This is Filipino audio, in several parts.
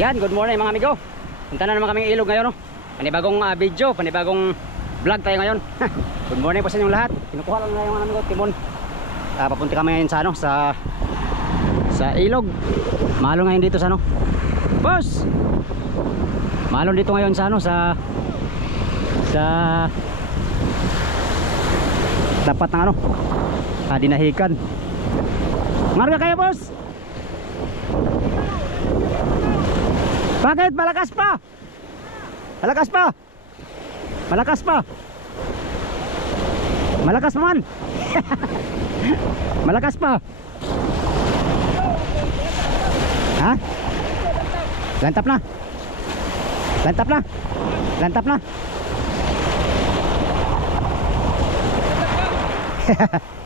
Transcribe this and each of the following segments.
Yan, good morning mga amigo. Punta na naman kaming ilog ngayon, no? Panibagong video, panibagong vlog tayo ngayon. Good morning po sa inyong lahat. Kinukuha lang na yung amigo, Timon. Papunta kami ngayon sa ano, sa ilog. Malo ngayon dito sa ano. Boss! Malo dito ngayon sa ano, sa dapat ng ano, dinahikan. Marga kayo, boss? Bakit? Malakas pa! Malakas pa! Malakas pa! Malakas naman! Malakas pa! Ha? Lantap na! Lantap na! Lantap na!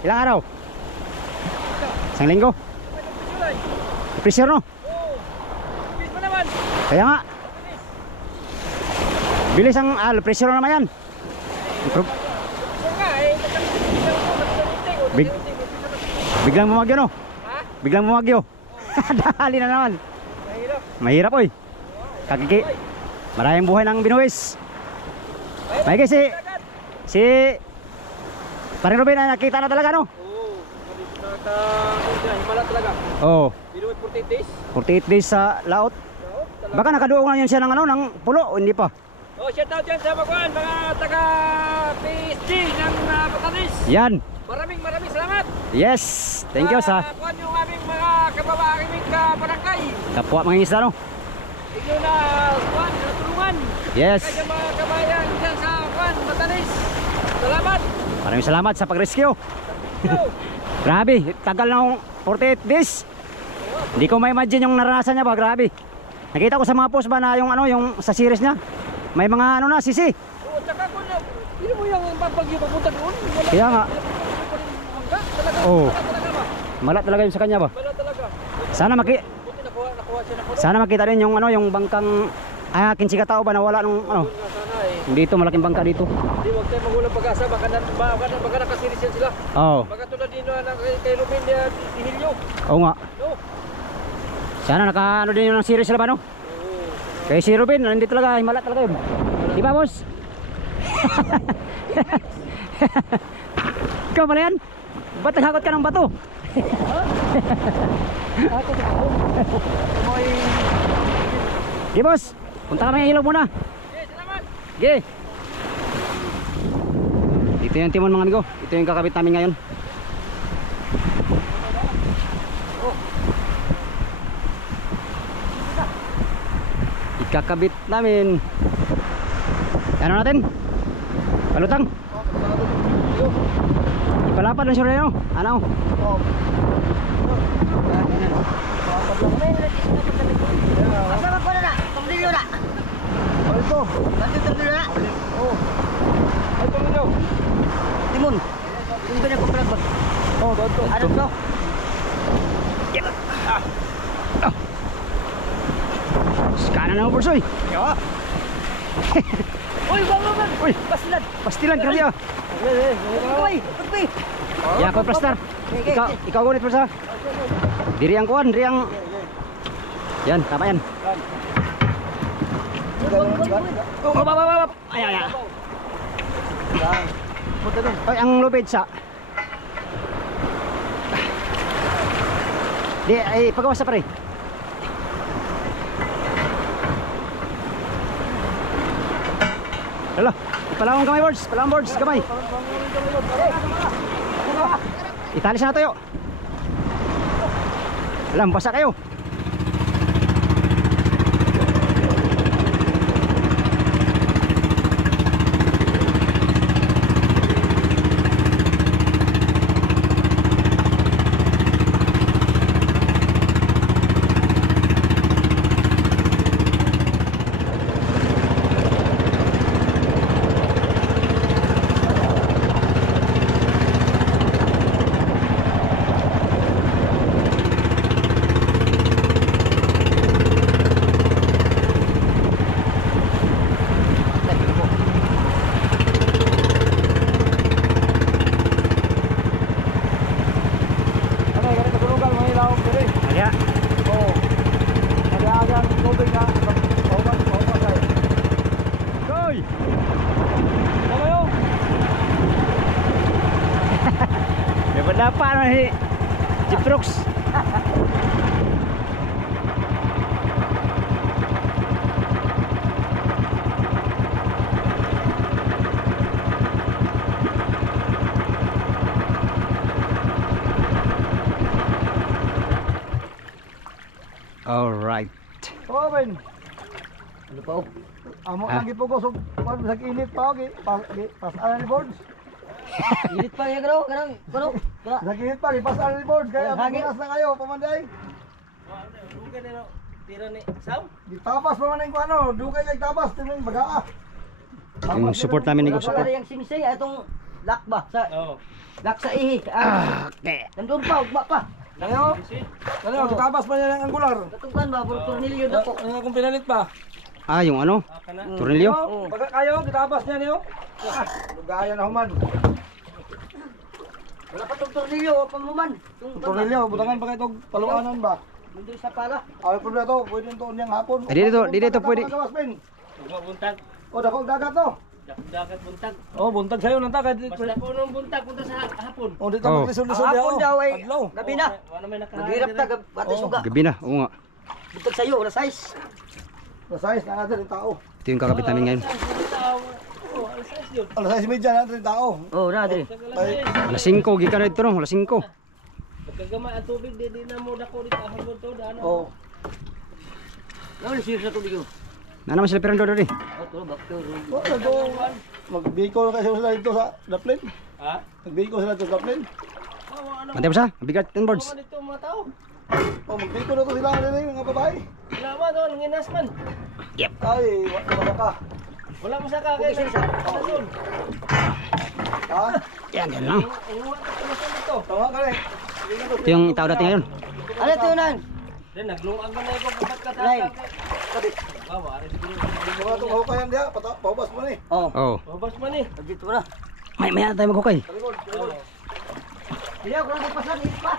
Ilang araw? Isang linggo? Pressure, no? Kaya nga. Bilis ang pressure naman yan. Biglang bumagyo, no? Biglang bumagyo. Dali na naman. Mahirap, oy. Kakiki. Maraming buhay ng binuwis. May si Paring Ruben na nakita na talaga, no? Himala talaga. Oo. Binuwis 48 days. 48 days sa laot. Baka nakaduong na yun siya ng ano, ng pulo, o hindi pa? Oh, shout out dyan sa mga taga PSG ng Batanes. Yan. Maraming salamat. Yes. Thank you sa kuhan yung aming mga aming kabarangay. kapwa mga isda, no? Inyo na kuhan, natulungan. Yes. Kaya mga kabayan dyan sa kuhan, Batanes. Salamat. Maraming salamat sa pag-rescue. Grabe, tagal na akong 48 days. Hindi ko ma-imagine yung naranasan niya ba, grabe. Nakita ko sa mga post ba na yung ano, yung sa series niya. May mga ano na, sisi. Oo, tsaka ko na, hindi mo yung bagyo papunta doon. Kaya nga. Oo. Mala Malat talaga ba? talaga yung sa kanya ba? Mala talaga. Sana Nakuha siya na. sana makita rin yung ano, yung bangkang Kinsigataw ba na wala nung ano. Sana eh. Dito malaking bangka dito. Hindi, huwag tayo magulang pag-asa. Baka nakasiris yan sila. Oo. Baka tulad din na kay Ruben Ihilyo. Oo nga. No? Sana naka ano din yung series sila ba, no? Kaya si Ruben, nandito talaga, himala talaga yun. Di ba, boss? Ikaw pala yan? Ba't naghakot ka ng bato? Di, boss. Punta kami ng ilog muna. Okay, salamat. Okay. Dito yung Timon mga amigo. Ito yung kakabit namin ngayon. Ikakabit namin. Ano natin? Palutang. Ipalapad lang siya rin, no? Ano? Asa ba ko na? Tungdilyo na. Ito. Nanti tungdilyo na. Oh. Ay, tumulyo. Timon. Yung ba na ko pala ba? Oh, doon. Ano to? Kanan na mo, Borsoy. Uy, bang. Uy, Pastilan. pastilan grabe ah. Uy, uy. Ya ko plastar. Ikaw gunit pa sa. Diri ang kuan, diri ang. Yan, tama yan. Oh, baba. Ay. Ay, ang lubid sa. Di ay pagawas sa pare. Hala, ipalawang kamay boards, palawang boards, kamay. Italis na tayo. Alam, basa kayo. na si Jeep Trucks. Alright. Oh, Ben. Ano pa? Amo Ah. lagi po ko so sa init pa okay. Pas ni boards. Init pa yan, gano'n. Sa init pa, pas ni boards kaya Hangin. pagulas na kayo pamanday. Duga na tira ni Sam. Gitapas pa man ang kuano, dugay kay tabas tingin bagaa. Yung support namin ni Wala support. pala yung singsing, itong lock ba? Oo. Lock sa ihi. Okay. Nandun pa, ugba pa. Ano? Ano, gitapas pa niya ang angular. Katugan ba, Tornilyo na po. Ano kung pinalit pa? Ah, yung ano? Kana. Tornilyo? Pagka kayo, gitapas niya niyo. Dugaya na human. Wala pa itong tornilyo, pamuman. Tornilyo, butangan pa kayo paluanan ba? Nandun sa pala. Ay, pwede to, pwede to niyang hapon. Di dito pwede. Duga buntag. O, dakong dagat to. Dagat buntag. Oh, buntag sa'yo nang takad. Basta po nung buntag punta sa hapon. Oh, dito Oh. maglisod-lisod Hapon daw ay Adlaw. gabi na. Wala may nakaharap. Maghirap na, bati suga. Gabi na. Oo nga. Butag sa'yo, wala size. Masayos na natin yung tao. Ito yung kakabit namin ngayon. Oh, alas 6 yun. Alas 6:30 natin yung tao. Oo, na, dali. Alas 5, gikan na ito no. Alas 5. Pagkagamay ang tubig, di na mo dako dito. Ahon mo to, daan. Oh. Ano siya sa tubig yun? Na naman sila pirang doon. Oh, tulog, bakto. Oh, ito. Magbiko kasi sila dito sa Daplin. Ha? Nagbiko sila dito sa Daplin. Oh, ano Mantay mo sa? Bigat 10 boards. naman ito mga tao? Oh, magbiko na to sila rin mga babae. Wala man to, nanginas man. Ay, wala ka. Wala mo sa kakay. Ha? Yan, yan lang. Inuwan ka na sa dito. Tawa ka rin. Ito yung tao natin ngayon. Ano ito yun, nan? Then naglungag man na ito kapat ka Line. Kabit. Bawa, ari siguro. Mga itong hukayan diya, paubas mo ni. Oo. Oh. Babas man eh. Dito mo na. Maya tayo maghukay. Talikod, talikod. Hindi ako lang magpasan, hit pa.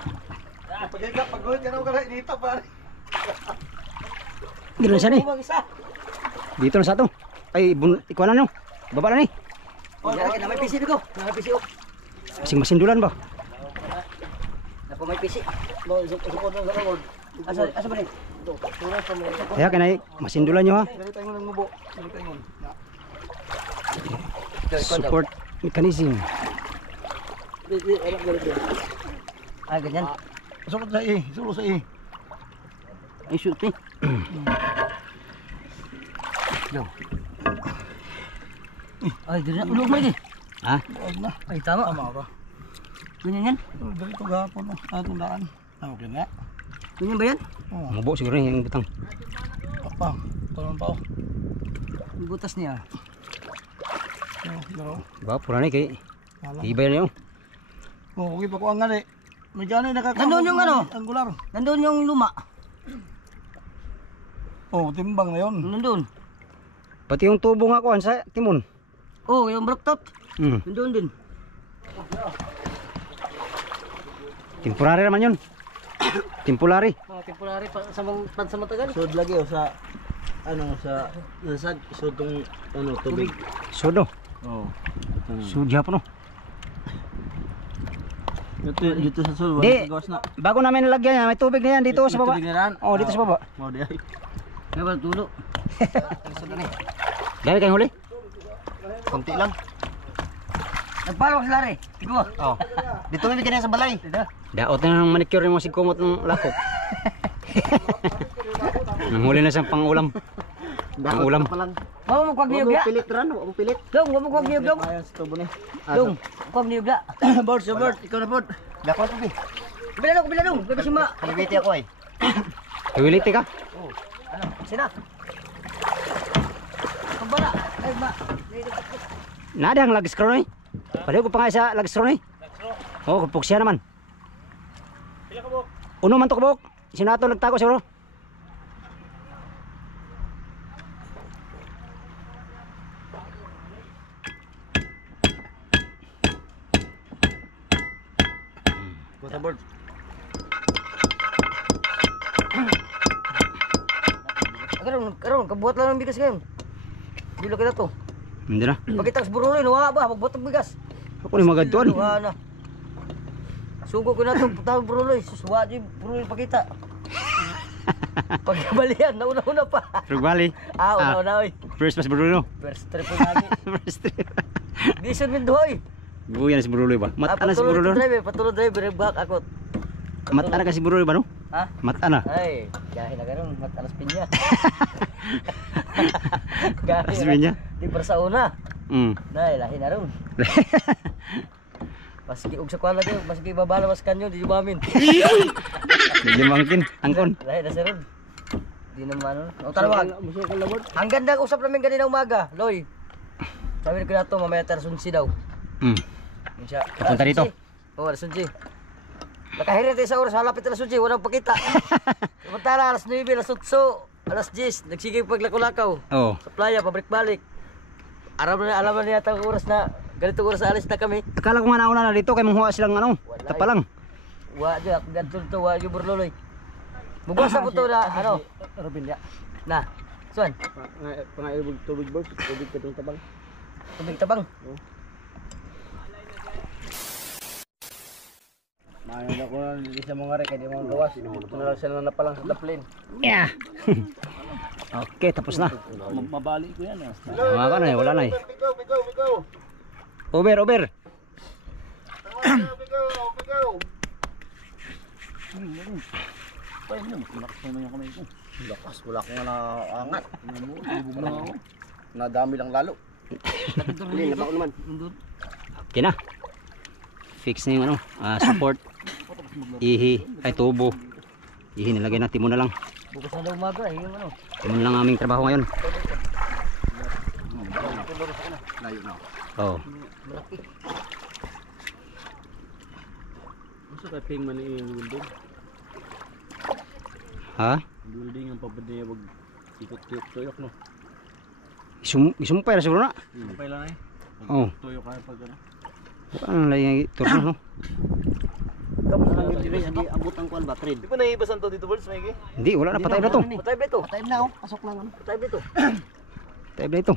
Pag-gulit ka na ka rin, dito pa rin. Dito na siya ni. Mag-isa. Dito na sa ato. Ay, ikaw na nyo. Baba na ni. Yan, na may PC dito. Na may PC, oh. Kasing masindulan ba? Na po may PC. No, isupot na sa record. Asa ba rin? Ito, turas pa mo. Kaya kanay, masindulan nyo ha. Dali tayo ng mubo. Dali tayo ng Support mechanism. Ah, ganyan. Sulot sa i, sulot sa i. Ay, shoot eh. Ay, dito na. Ulog mo eh. Ha? Huwag na. Ay, tama. Tama ka. Ganyan yan. Dali ito gahapon na. Atong daan. Okay na. Ganyan ba yan? Oo. Mubo siguro yung butang. Papa. Tulong pa oh. Yung butas niya. Pero, Ba, pura na kay. alam. Ibay na yun. Oh, okay pa ko ang ngani. May gano'y nakakama. Nandun yung ano? Angular. Nandun yung luma. Oh, timbang na yun. Nandun. Pati yung tubo nga kuhan sa timon. Oh, yung broktot. Hmm. Nandun din. Temporary naman yun. Temporary. Mga temporary pa sa matagal. Sud lagi o sa ano sa lasag sud tong ano tubig. Sodo. Oh. Sudya po no. Dito sa sud Di. wala gawas na. Bago namin nalagyan yan, may tubig na yan dito sa baba. Tubig na ran. Oh, dito sa baba. Mo di ay. Kaya ba tulo? Dahil kayong huli. Konti lang. Nagpalo sila rin. Ikaw. Oh. Dito mi bigyan sa balay. Daot na ng manicure yung mga sigkumot ng lakok. Nanghuli na siyang pang-ulam. Pang-ulam. Mau mo kwag niyog ya. Pilit ran, mo pilit. Dong, mo kwag niyog dong. Ayan sa tubo ni. Dong, kwag niyog ya. Bird, so bird, ikaw na pod. Dako to bi. Bila dong. Bila si ma. Kalibiti ako ay. Iwiliti ka? Sina. Kabala. Ay ma. Nada ang lag-scroll eh. Pareho ko pa nga sa lag-scroll eh. Oo, kapag siya naman. Pila ka mo? Uno man to kabok. Sinato nagtago siguro. Bota bird. Karon, kabuhat lang ng bigas ngayon. Bila kita to. Hindi na. Pagkita sa burulin, wala ba? Magbuhat ng bigas. Ako ni magad tuan. Wala na. Sugo ko na ito, tawag Bruloy. Susuwa di Bruloy pakita. Pagkabalian, nauna-una pa. Rugbali. Una-una oy. First pas Bruno. First trip po lagi. First trip. Di siya minduhoy. Buyan si Bruno ba? Mata na si Bruno. Patulog driver, back ako. Mata na kasi Bruno ba no? Ha? Mata na. Ay, gahi na karon, matalas pinya. Alas pinya? Di sa una. Nay, lahi na ron. Maski og sa kwala kayo, maski babala mas kanyo, di jumamin. Hindi mangkin, angkon. Lahi na sa ron. Di naman ano. O tarawag. Ang ganda usap namin ganina umaga, Loy. Sabi ko na to, mamaya tarasunsi daw. Siya. Papunta dito? Oo, tarasunsi. Nakahirit sa oras, halapit na sunsi, walang pakita. Samantala, alas 9, alas 8, alas 10, nagsigig paglakaw-lakaw. Oo. Sa playa, pabalik-balik. Alam na yata ang oras na, ganito oras na alis na kami. Akala ko nga nauna na dito, kay munghuha silang ano, tapa lang. Wa dyan, ganito to, wa yung burloloy. Mugwasa ko to na, ano? Robin ya. Na, suan? Pangailog tubig boss, tubig katong tabang. Tubig tabang. Maano na ko na dito sa mga rek, hindi mo gawas. Ito na lang sila na palang sa plane. Yeah. Okay, tapos na. Mabali ko yan. Mga ka na eh, wala na eh. Bigo. Over. Pwede mo, lakas naman yung kamay ko. Lakas, wala akong naangat. Bubog na ako. Nadami lang lalo. Hindi, nabako naman. Okay na. Fix na yung ano, support. Ihi, ay tubo. Ihi, nilagay na, timon na lang. Bukas na daw umaga, yung ano. Timon lang aming trabaho ngayon. Layo na. Oo. Masa ka ping man yung building? Ha? Building ang papad niya wag ikot-tuyok no? Isumpay na siguro na. Sumpay lang eh. Oo. Tuyok ka pag ano. Ano lang yung turno, no? Tapos lang yung dili, hindi abot ang kuan ba? Trade. Di ba naibasan to dito, Bols? Maigi? Hindi, wala na, patay na to. Patay ba ito? Patay na oh, pasok lang ano. Patay ba ito? Patay na ito.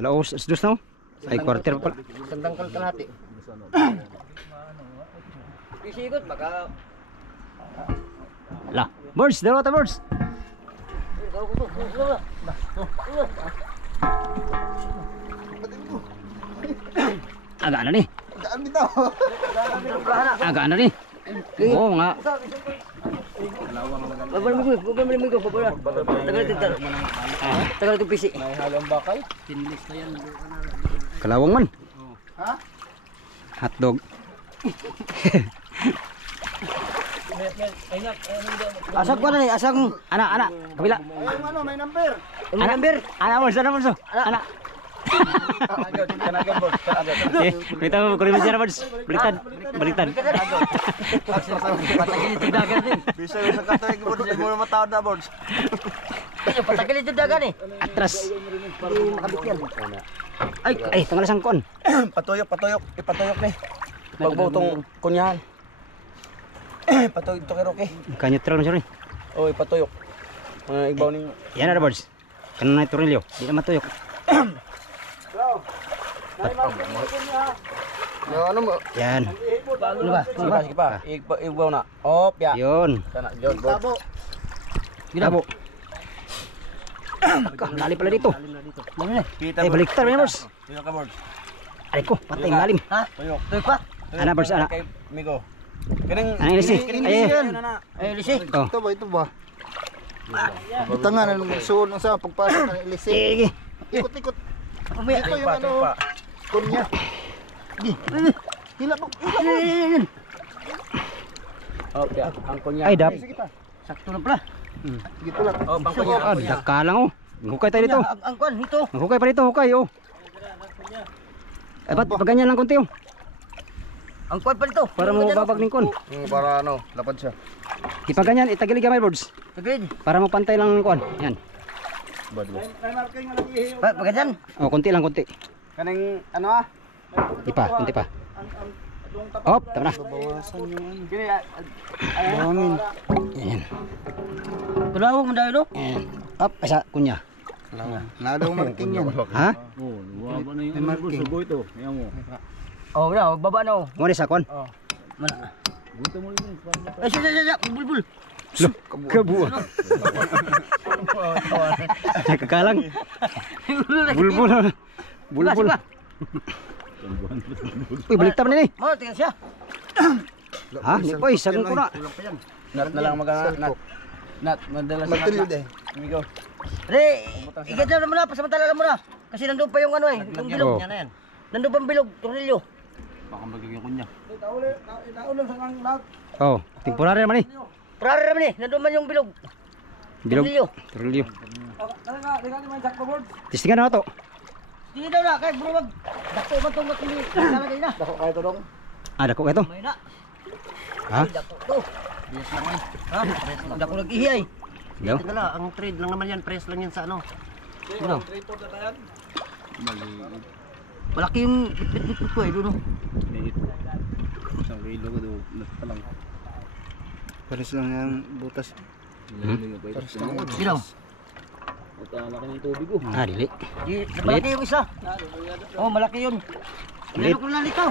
Alaos, dos na, oh. Ay, quarter pa pala. Sandang kalkalati. Isikot, baka... La, birds, dalawa ta birds. Aga na ni. Daan bitaw. Aga na ni. Oo nga. Babalik ko. Tagal ito pisi. May halong bakal. Tinlis na yan. Kalawang man. Ha? Hotdog. Asag ko na ni, asag. Ana, kabila. Ay, ano, may number. Ano number? Ana, birds, ana. Kanagan Bols. May tama ko rin siya birds. Baliktad. Patagil ito dagan din. Bisa sa katoy ko Bols, mo matawad na Bols. Patagil ito dagan eh. Atras. Hindi makabit yan. Ay, tanggal sang kon. Patuyok. Ipatuyok ni. Pagbutong kunyahan. Patuyok to kay Roque. Kanyutral na siya rin. Oh, ipatuyok. Igbaw ning Yan na birds. Kanan na iturilyo. Di na matuyok. ano mo? Yan. Ano ba? Sige pa. Igbaw na. Op, ya. Yun. Sana, yun, Bols. Ginabo. Lali pala dito. Kita Ay, baliktad na birds. Tuyok ka Bols. Ay ko, patay ang lalim. Ha? Tuyok. Tuyok pa? Ana birds, ana. Kay Migo. Kanang Ano ilisi? Ay, Ay, lisi. oh. Ito ba? Tangan na magsuon ng sa pagpasok ng ilisi. Sige. Ikot. Umaya. Ito yung ano, kunya. Hila po. Op, ya. Ang kunya. Ay, dap. Sakto lang pala. Sige tulak. Oh, pang kunya. Ah, daka lang oh. Hukay tayo dito. Ang kwan, ito. Hukay pa dito, hukay oh. Eh, ba't ganyan lang konti oh? Ang kwan pa dito. Para mo babag ning kon. Para ano, lapad siya. Di pa ganyan, itagilig gamay birds. Agreed. Para mo pantay lang ang kon. Yan. Pagkadyan. Oh, konti lang, konti. Kanang ano ah? Di pa, konti pa. Hop, tama na. Kini Yan. Tulawag mo dahil no? Yan. Hop, asa kunya. Nadaw marking yan. Ha? oh, wala na yung marking. Subo ito. Ayan mo. Oh, na, baba na oh. Mo ni sa kon. Mana? Ay, siya, bulbul. Kabuo. Kakalang. Bulbul. Bulbul. Uy, balik na ni. Mo, tingnan siya. Ha? Ni poy, sagun ko na. Nat na lang mag-nat. Nat, madala sa Magtilid eh. Amigo. Re, igadya naman na, pasamantala mo na. Kasi nandun pa yung ano eh, yung bilog. Oh. Nandun pa yung bilog, tornilyo. Baka magiging kunya. Oh, temporary naman eh. Prara naman eh, nandun man yung bilog. Bilog. Tornilyo. Tornilyo. Tistingan na to. Hindi daw na, kahit bro, dako man itong matuli. Sama kayo na. Dako kayo to dong. Ah, dako ito. May na. Ha? Ay, dako to. Ha? Dako nag-ihiyay. Yo. Tingnan na, ang trade lang naman yan, press lang yan sa ano. Ano? Malaki yung bit-bit ko eh, doon. Isang kilo ko doon. Nat pa lang. Pares lang yung butas. Sino? Laki ng tubig ko. Ah, dili. Malaki yung isa. Oh, malaki yun. Meron ko lang dito.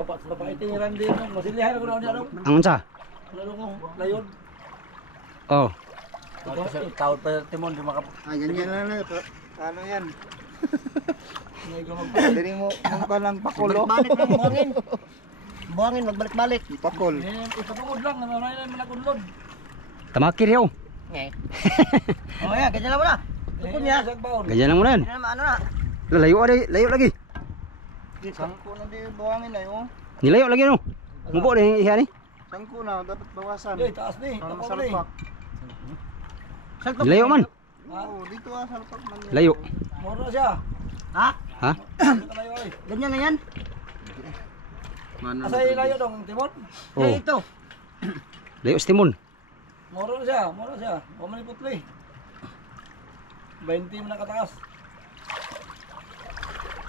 Papaitiran din. Masilihan ako na ano. Ang unsa? Ano ko, layon. Oh. Tawad pa Timon di makap. Ah, yan lang. Ano yan? Dili mo ka lang pakulo. Balik lang, buhangin. Buhangin, magbalik-balik. Pakol. Ipatungod lang, namamayan na malakunlod. Tamakir yaw. Oh, yan, ganyan lang mo na. Tukon niya. Ganyan lang muna yan. Ganyan naman, ano na. Layo lagi. Sangko na di buhangin ay oh. Nilayo lagi no. Mubo din iha ni. Sangko na dapat bawasan. Hey, taas ni. Para Tapo ni. masalpak. Nilayo man. Oo, dito salpak man. Layo. Moro na siya. Ha? Ha? Layo ay. Ganyan na yan. Asa yung layo dong, Timon? Oh. Eh, ito. Layo sa timon. Moro na siya, moro na siya. Huwag man iputli. 20 mo na kataas.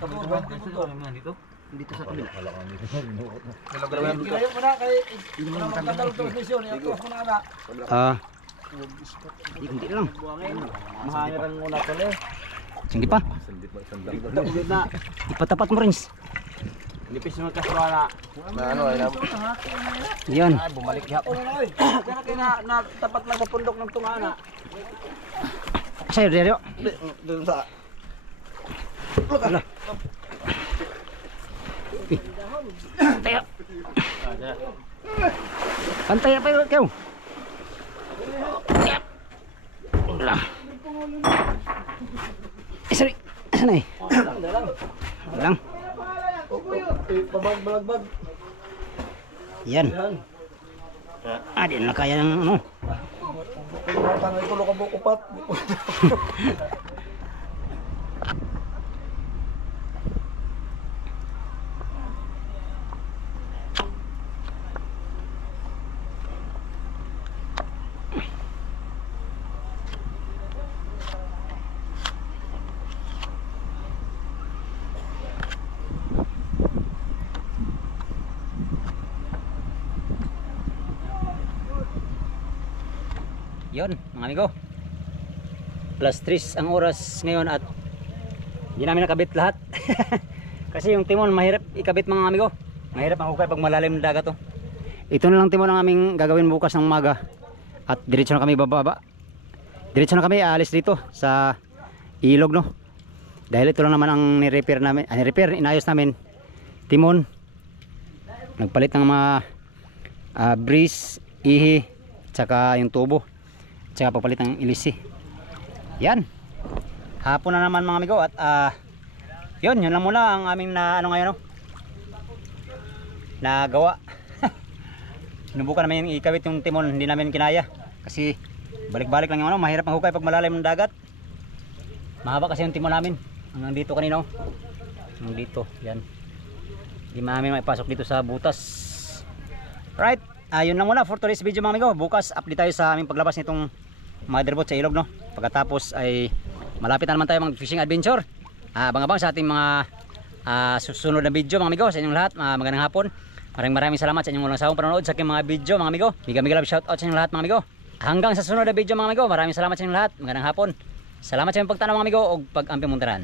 Tapos 20 po to. Dito sa kabila. Kilayo mo na kay wala magkadalog transmission. Iakos mo na ana. Ah. Hindi lang. Mahangiran muna to le. Sige pa. Ugid na. Ipatapat mo rin. Nipis mo kaswala. Na ano ay Yan. bumalik ya. Ano na oy? Kaya kina natapat lang sa pundok ng tungana. Sa'yo, Dario. Doon sa Ala. Tayo. Pantay pa yun, kayo. Ala. Sorry. Sana eh. Lang. Babag-balagbag. Yan. Ah, di na kaya ng ano. Tangay ko ka bukupat. Yon, mga amigo. +3 ang oras ngayon at hindi namin nakabit lahat. Kasi yung timon mahirap ikabit mga amigo. Mahirap ang hukay pag malalim na dagat to. Ito na lang timon ang aming gagawin bukas ng umaga. At diretso na kami bababa. Diretso na kami aalis dito sa ilog no. Dahil ito lang naman ang ni-repair namin, inayos namin. Timon. Nagpalit ng mga breeze, ihi, tsaka yung tubo. Tsaka papalit ng ilisi. Yan. Hapon na naman mga amigo at yun lang muna ang aming na ano ngayon no. Nagawa. Sinubukan namin yung ikawit yung timon, hindi namin kinaya kasi balik-balik lang yung ano, mahirap ang hukay pag malalim ng dagat. Mahaba kasi yung timon namin. Hanggang dito kanina oh. Hanggang dito, yan. Hindi namin maipasok dito sa butas. Right. Yun lang muna for today's video mga amigo. Bukas update tayo sa aming paglabas nitong motherboard sa ilog no. Pagkatapos ay malapit na naman tayo mag fishing adventure. Abang-abang sa ating mga susunod na video mga amigo. Sa inyong lahat, magandang hapon. Maraming salamat sa inyong walang sawang panonood sa aking mga video mga amigo. Mega love shout out sa inyong lahat mga amigo. Hanggang sa susunod na video mga amigo. Maraming salamat sa inyong lahat. Magandang hapon. Salamat sa inyong pagtanaw mga amigo o pag-ampi muntaran.